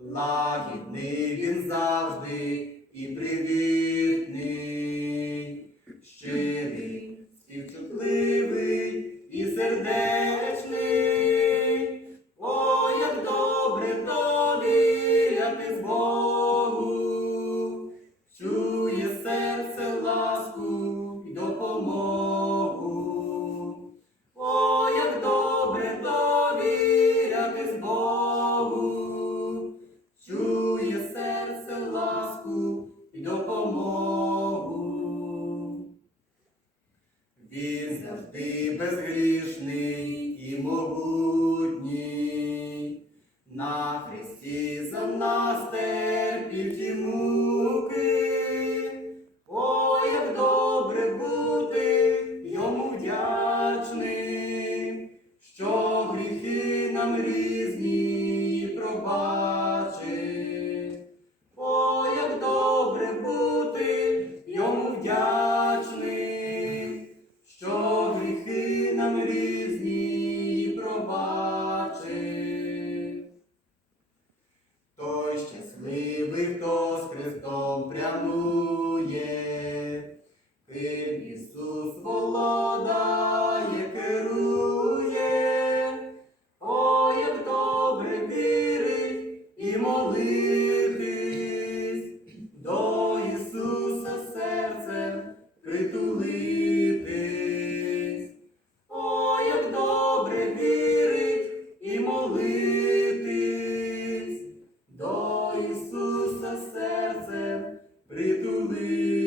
лагідний він завжди і привіт. завжди безгрішний і могутній. На Христі за нас терпів ті муки. О, як добре бути йому вдячним, що гріхи нам різні пробачить. is near. believe.